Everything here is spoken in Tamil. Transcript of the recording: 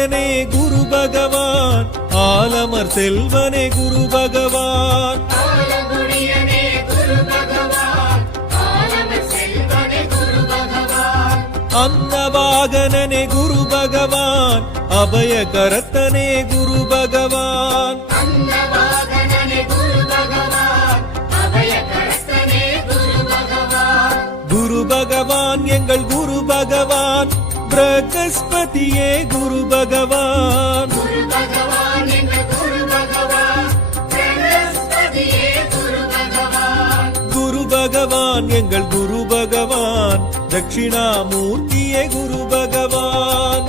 ஆலங்குடியனே குரு பகவான், ஆலமர் செல்வனே குரு பகவான், அன்னவாகனனே குரு பகவான், அபய கரத்தனே குரு பகவான், குரு பகவான் எங்கள் குரு பகவான், பிரகஸ்பதியே குரு பகவான், குரு பகவான் எங்கள் குரு பகவான், தட்சிணாமூர்த்தியே குரு பகவான்.